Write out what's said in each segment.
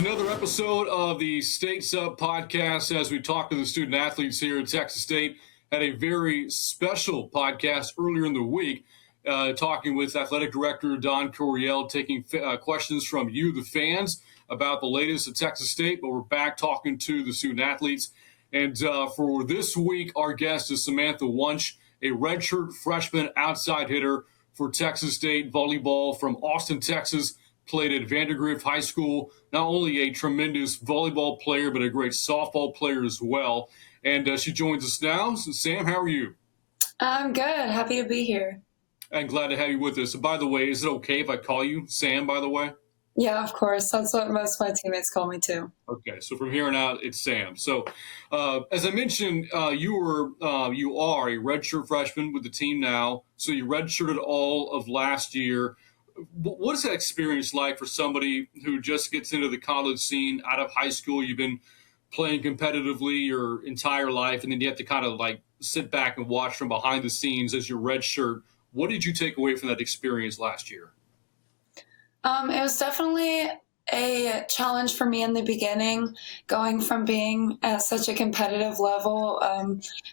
Another episode of the State Sept podcast as we talk to the student athletes here at Texas State. Had a very special podcast earlier in the week, talking with Athletic Director Don Coryell, taking questions from you, the fans, about the latest at Texas State. But we're back talking to the student athletes. And for this week, our guest is Samantha Wunsch, a redshirt freshman outside hitter for Texas State volleyball from Austin, Texas. Played at Vandergrift High School, not only a tremendous volleyball player, but a great softball player as well. And she joins us now. So Sam, how are you? I'm good. Happy to be here. And glad to have you with us. And by the way, is it okay if I call you Sam, by the way? Yeah, of course. That's what most of my teammates call me too. Okay, so from here on out, it's Sam. So as I mentioned, you are a redshirt freshman with the team now. So you redshirted all of last year. What is that experience like for somebody who just gets into the college scene out of high school? You've been playing competitively your entire life, and then you have to kind of like sit back and watch from behind the scenes as your redshirt. What did you take away from that experience last year? It was definitely a challenge for me in the beginning, going from being at such a competitive level,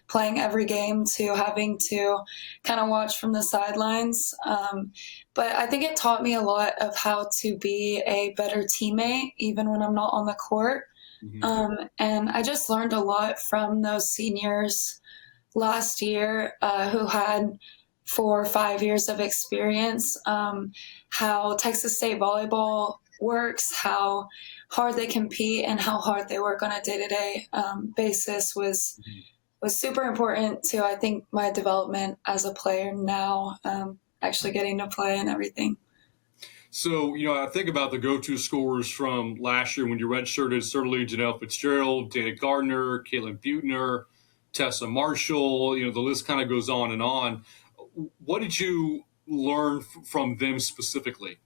playing every game, to having to kind of watch from the sidelines. But I think it taught me a lot of how to be a better teammate, even when I'm not on the court. Mm-hmm. And I just learned a lot from those seniors last year who had 4 or 5 years of experience, how Texas State volleyball works, how hard they compete, and how hard they work on a day-to-day basis was super important to, I think, my development as a player now, actually getting to play and everything. So, I think about the go-to scorers from last year when you redshirted, certainly Janelle Fitzgerald, Dana Gardner, Caitlin Buettner, Tessa Marshall, the list kind of goes on and on. What did you learn from them specifically?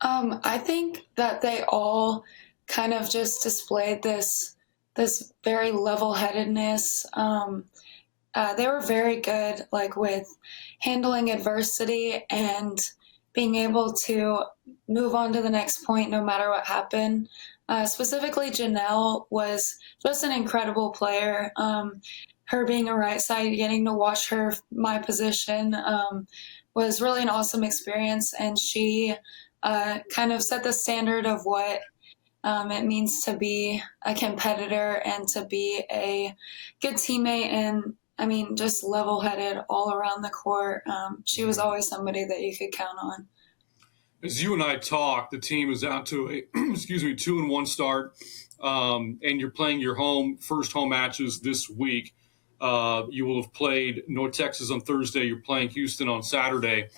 I think that they all kind of just displayed this very level-headedness. They were very good, like, with handling adversity and being able to move on to the next point no matter what happened. Specifically, Janelle was just an incredible player. Her being a right side, getting to watch her my position was really an awesome experience, and she kind of set the standard of what it means to be a competitor and to be a good teammate, and I mean, just level-headed all around the court. She was always somebody that you could count on. As you and I talk, the team is out to a 2-1 start, and you're playing your first home matches this week. You will have played North Texas on Thursday. You're playing Houston on Saturday.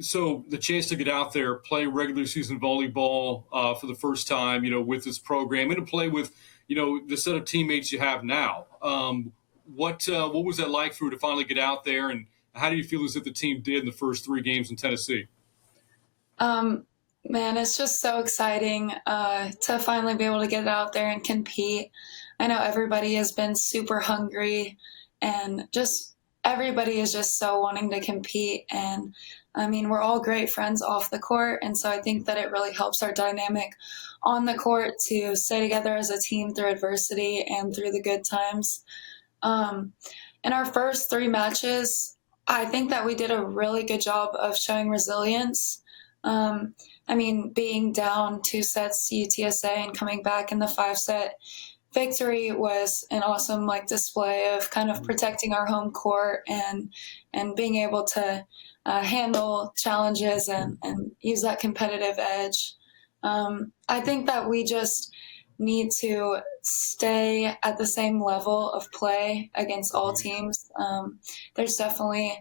So the chance to get out there, play regular season volleyball for the first time, with this program, and to play with, the set of teammates you have now. What was that like for you to finally get out there, and how do you feel as if the team did in the first 3 games in Tennessee? Man, it's just so exciting to finally be able to get out there and compete. I know everybody has been super hungry, and just everybody is just so wanting to compete. And I mean, we're all great friends off the court, and so I think that it really helps our dynamic on the court to stay together as a team through adversity and through the good times. In our first 3 matches, I think that we did a really good job of showing resilience. I mean, being down 2 sets to UTSA and coming back in the 5-set victory was an awesome display of kind of protecting our home court and being able to handle challenges and use that competitive edge. I think that we just need to stay at the same level of play against all teams. There's definitely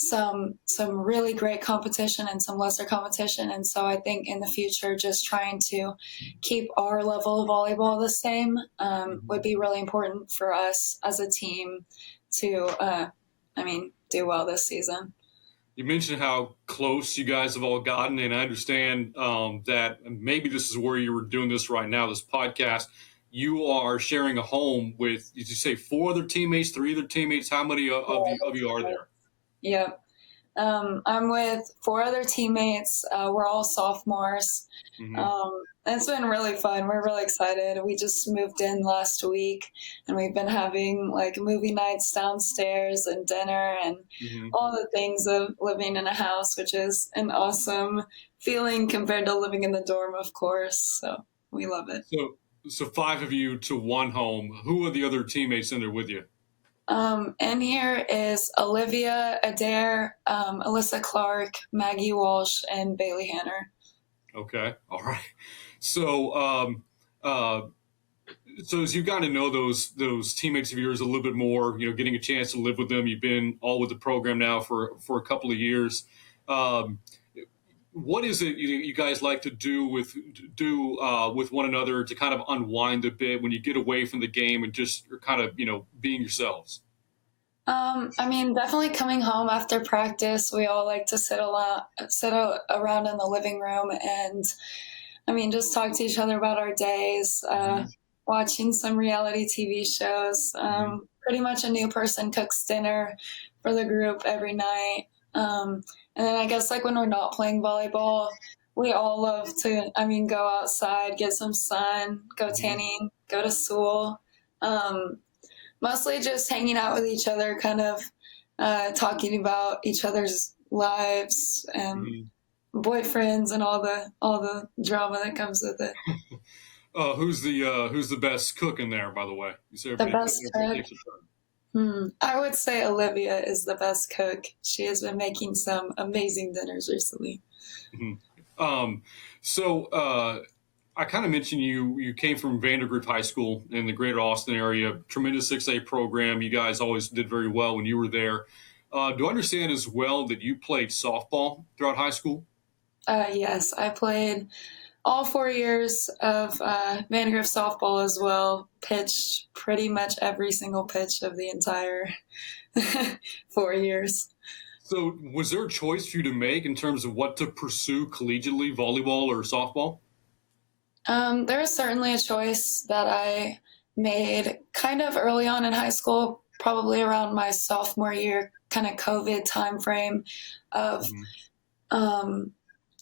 some really great competition and some lesser competition. And so I think in the future, just trying to keep our level of volleyball the same would be really important for us as a team to, do well this season. You mentioned how close you guys have all gotten, and I understand that maybe this is where you were doing this right now, this podcast. You are sharing a home with, did you say 4 other teammates, 3 other teammates? How many of you are there? Yep. I'm with 4 other teammates. We're all sophomores. Mm-hmm. It's been really fun. We're really excited. We just moved in last week and we've been having like movie nights downstairs and dinner and Mm-hmm. all the things of living in a house, which is an awesome feeling compared to living in the dorm, of course. So we love it. So 5 of you to one home. Who are the other teammates in there with you? And here is Olivia Adair, Alyssa Clark, Maggie Walsh, and Bailey Hanner. Okay, all right. So, uh, so as you've gotten to know those teammates of yours a little bit more, getting a chance to live with them, you've been all with the program now for a couple of years. Um, what is it you guys like to do with one another to kind of unwind a bit when you get away from the game and just are kind of being yourselves? Definitely coming home after practice, we all like to sit around in the living room and, just talk to each other about our days, Mm-hmm. watching some reality TV shows. Mm-hmm. Pretty much a new person cooks dinner for the group every night. And then I guess like when we're not playing volleyball, we all love to, go outside, get some sun, go Mm-hmm. tanning, go to school. Um, Mostly just hanging out with each other, kind of talking about each other's lives and boyfriends and all the drama that comes with it. Who's the best cook in there, by the way? You say The everybody, best everybody cook, takes a turn. I would say Olivia is the best cook. She has been making some amazing dinners recently. Mm-hmm. So I kind of mentioned you came from Vandergrift High School in the greater Austin area, tremendous 6A program. You guys always did very well when you were there. Do I understand as well that you played softball throughout high school? Yes, I played all 4 years of Vandergrift softball as well. Pitched pretty much every single pitch of the entire 4 years. So was there a choice for you to make in terms of what to pursue collegiately, volleyball or softball? There was certainly a choice that I made kind of early on in high school, probably around my sophomore year, kind of COVID time frame of Mm-hmm. um,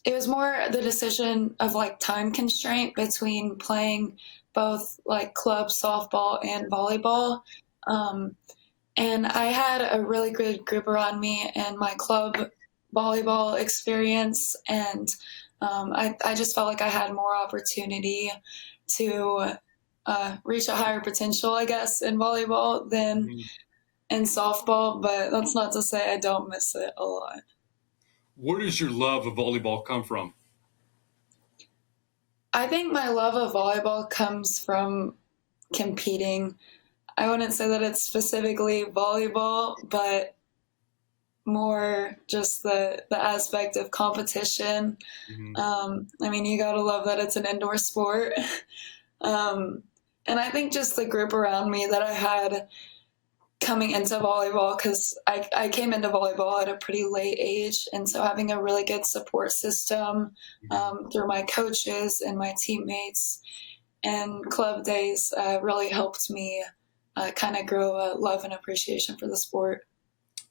it was more the decision of like time constraint between playing both like club softball and volleyball. Um, and I had a really good group around me and my club volleyball experience. And I just felt like I had more opportunity to reach a higher potential, I guess, in volleyball than Mm-hmm. in softball. But that's not to say I don't miss it a lot. Where does your love of volleyball come from? I think my love of volleyball comes from competing. I wouldn't say that it's specifically volleyball, but more just the aspect of competition. Mm-hmm. You gotta love that it's an indoor sport. um, and I think just the group around me that I had coming into volleyball, because I came into volleyball at a pretty late age, and so having a really good support system through my coaches and my teammates and club days really helped me kind of grow a love and appreciation for the sport.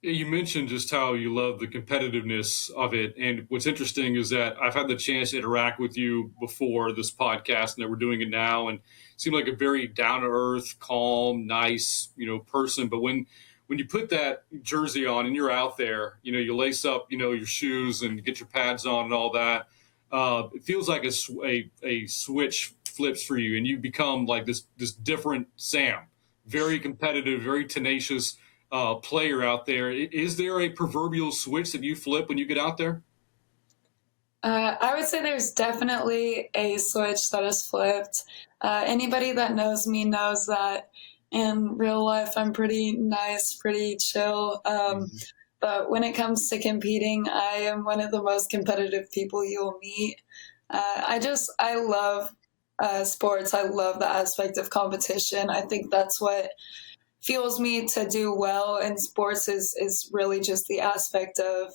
You mentioned just how you love the competitiveness of it. And what's interesting is that I've had the chance to interact with you before this podcast and that we're doing it now. And seemed like a very down to earth, calm, nice, person. But when you put that jersey on and you're out there, you lace up, your shoes and get your pads on and all that. It feels like a switch flips for you and you become like this different Sam, very competitive, very tenacious player out there. Is there a proverbial switch that you flip when you get out there? I would say there's definitely a switch that is flipped. Anybody that knows me knows that in real life I'm pretty nice, pretty chill. Mm-hmm. But when it comes to competing, I am one of the most competitive people you'll meet. I love sports. I love the aspect of competition. I think that's what fuels me to do well in sports is really just the aspect of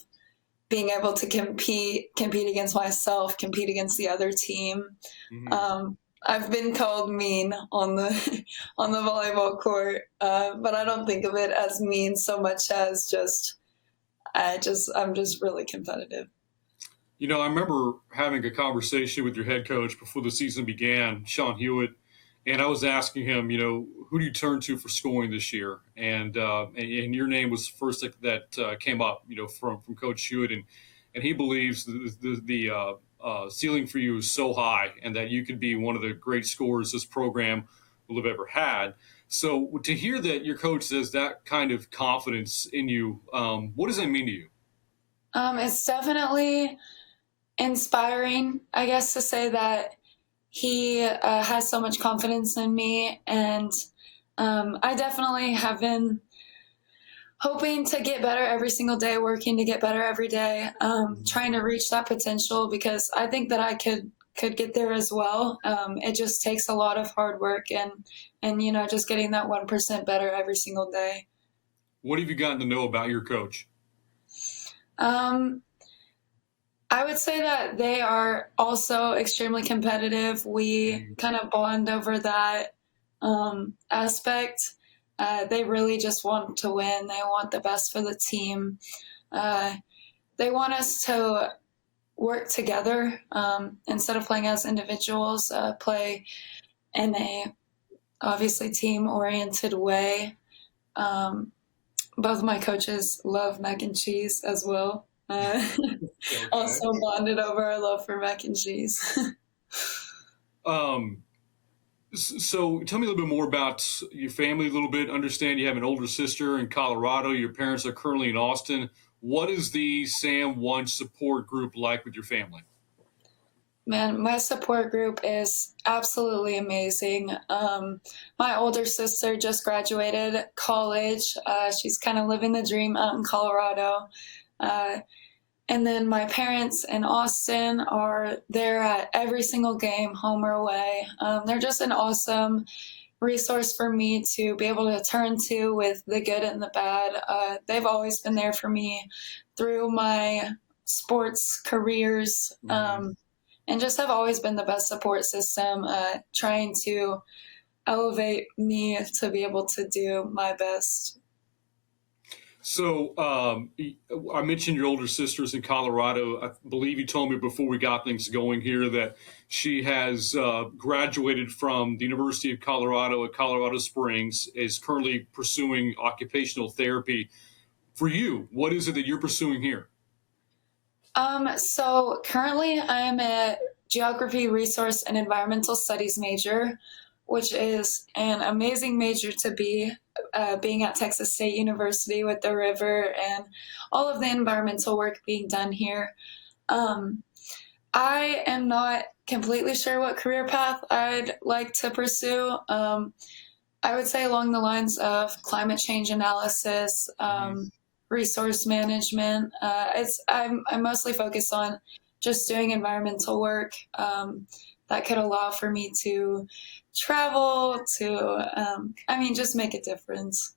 being able to compete against myself, compete against the other team. Mm-hmm. I've been called mean on the on the volleyball court, but I don't think of it as mean so much as I'm just really competitive. I remember having a conversation with your head coach before the season began, Sean Hewitt, and I was asking him, who do you turn to for scoring this year? And your name was the first that came up, from Coach Hewitt, and he believes the ceiling for you is so high, and that you could be one of the great scorers this program will have ever had. So to hear that your coach says that kind of confidence in you, what does that mean to you? It's definitely inspiring, I guess, to say that he has so much confidence in me, and I definitely have been hoping to get better every single day, working to get better every day, trying to reach that potential because I think that I could get there as well. It just takes a lot of hard work and just getting that 1% better every single day. What have you gotten to know about your coach? Um, I would say that they are also extremely competitive. We kind of bond over that aspect. They really just want to win. They want the best for the team. Uh, they want us to work together instead of playing as individuals, play in a obviously team-oriented way. Um, both of my coaches love mac and cheese as well. Okay. Also bonded over our love for mac and cheese. Um, so tell me a little bit more about your family a little bit. Understand you have an older sister in Colorado. Your parents are currently in Austin. What is the Sam Wunsch support group like with your family? Man, my support group is absolutely amazing. My older sister just graduated college. She's kind of living the dream out in Colorado. Uh, And then my parents in Austin are there at every single game, home or away. They're just an awesome resource for me to be able to turn to with the good and the bad. They've always been there for me through my sports careers, and just have always been the best support system, trying to elevate me to be able to do my best. So I mentioned your older sister's in Colorado. I believe you told me before we got things going here that she has graduated from the University of Colorado at Colorado Springs, is currently pursuing occupational therapy. For you, what is it that you're pursuing here? So currently I am a geography, resource, and environmental studies major, which is an amazing major to be, being at Texas State University with the river and all of the environmental work being done here. Um, I am not completely sure what career path I'd like to pursue. I would say along the lines of climate change analysis, resource management. I'm mostly focused on just doing environmental work that could allow for me to travel to, just make a difference.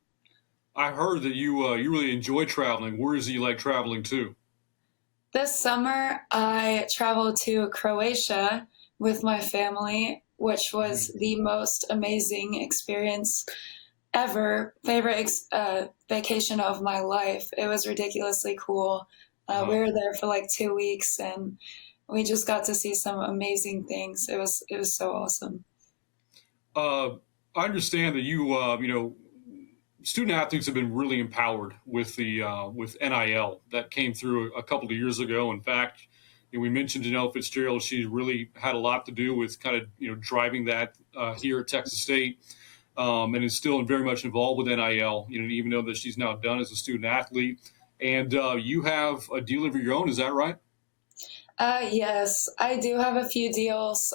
I heard that you really enjoy traveling. Where is it you like traveling to? This summer, I traveled to Croatia with my family, which was the most amazing experience ever. Favorite vacation of my life. It was ridiculously cool. We Uh-huh. were there for like 2 weeks, and we just got to see some amazing things. It was so awesome. Uh, I understand that student athletes have been really empowered with the with NIL that came through a couple of years ago. In fact, we mentioned Janelle Fitzgerald. She really had a lot to do with kind of driving that here at Texas State, and is still very much involved with NIL. Even though that she's now done as a student athlete, and you have a deal of your own. Is that right? Yes, I do have a few deals.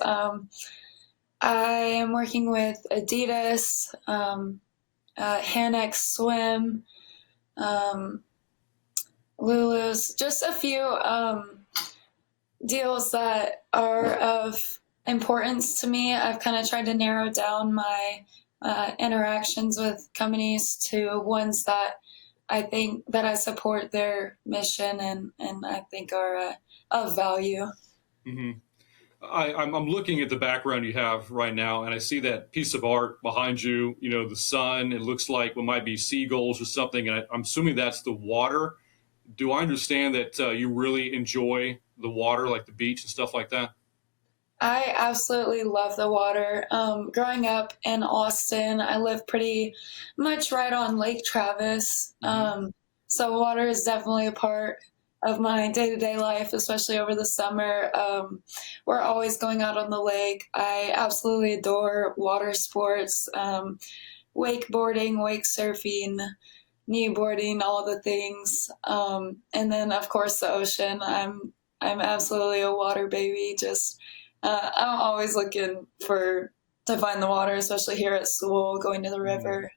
I am working with Adidas, Hanex Swim, um, Lulu's, just a few deals that are of importance to me. I've kind of tried to narrow down my interactions with companies to ones that I think that I support their mission and I think are of value. Hmm. I'm looking at the background you have right now, and I see that piece of art behind you. You know, the sun. It looks like what might be seagulls or something, and I'm assuming that's the water. Do I understand that you really enjoy the water, like the beach and stuff like that? I absolutely love the water. Growing up in Austin, I live pretty much right on Lake Travis. Hmm. So water is definitely a part of my day-to-day life, especially over the summer. We're always going out on the lake. I absolutely adore water sports, wakeboarding, wake surfing, kneeboarding, all the things. And then, of course, the ocean. I'm absolutely a water baby. Just I'm always looking for to find the water, especially here at school, going to the Hmm. river.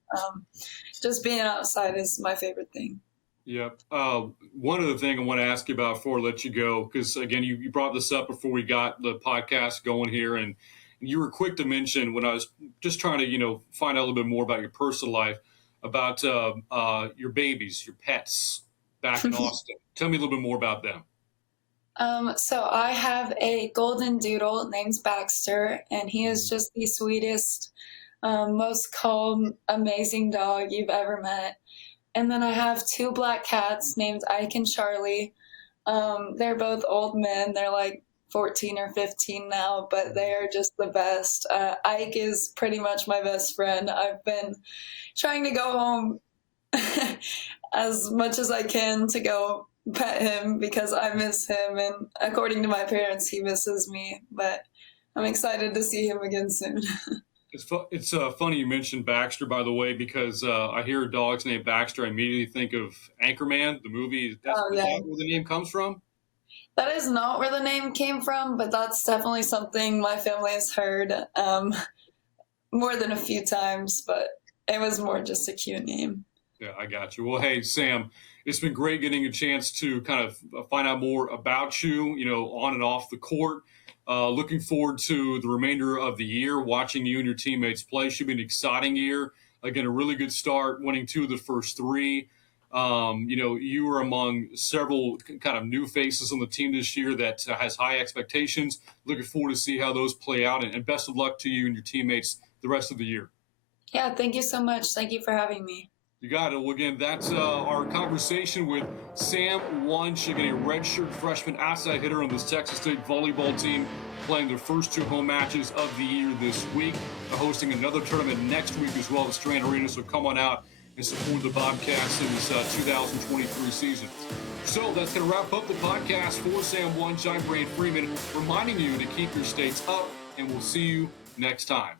Just being outside is my favorite thing. Yep. One other thing I want to ask you about before I let you go, because again, you brought this up before we got the podcast going here, and you were quick to mention when I was just trying to, find out a little bit more about your personal life, about your babies, your pets back in Austin. Tell me a little bit more about them. So I have a golden doodle named Baxter, and he is just the sweetest, most calm, amazing dog you've ever met. And then I have two black cats named Ike and Charlie. They're both old men. They're like 14 or 15 now, but they are just the best. Ike is pretty much my best friend. I've been trying to go home as much as I can to go pet him because I miss him, and according to my parents, he misses me. But I'm excited to see him again soon. It's funny you mentioned Baxter, by the way, because I hear a dog's name Baxter. I immediately think of Anchorman, the movie. Oh, Is yeah. that where the name comes from? That is not where the name came from, but that's definitely something my family has heard more than a few times, but it was more just a cute name. Yeah, I got you. Well, hey, Sam, it's been great getting a chance to kind of find out more about you, on and off the court. Looking forward to the remainder of the year, watching you and your teammates play. Should be an exciting year. Again, a really good start, winning two of the first three. You are among several kind of new faces on the team this year that has high expectations. Looking forward to see how those play out, and best of luck to you and your teammates the rest of the year. Yeah, thank you so much. Thank you for having me. You got it. Well, again, that's our conversation with Sam Wunsch, again, a redshirt freshman outside hitter on this Texas State volleyball team, playing their first two home matches of the year this week. They're hosting another tournament next week as well at Strand Arena, so come on out and support the Bobcats in this 2023 season. So that's going to wrap up the podcast for Sam Wunsch. I'm Brain Freeman, reminding you to keep your states up, and we'll see you next time.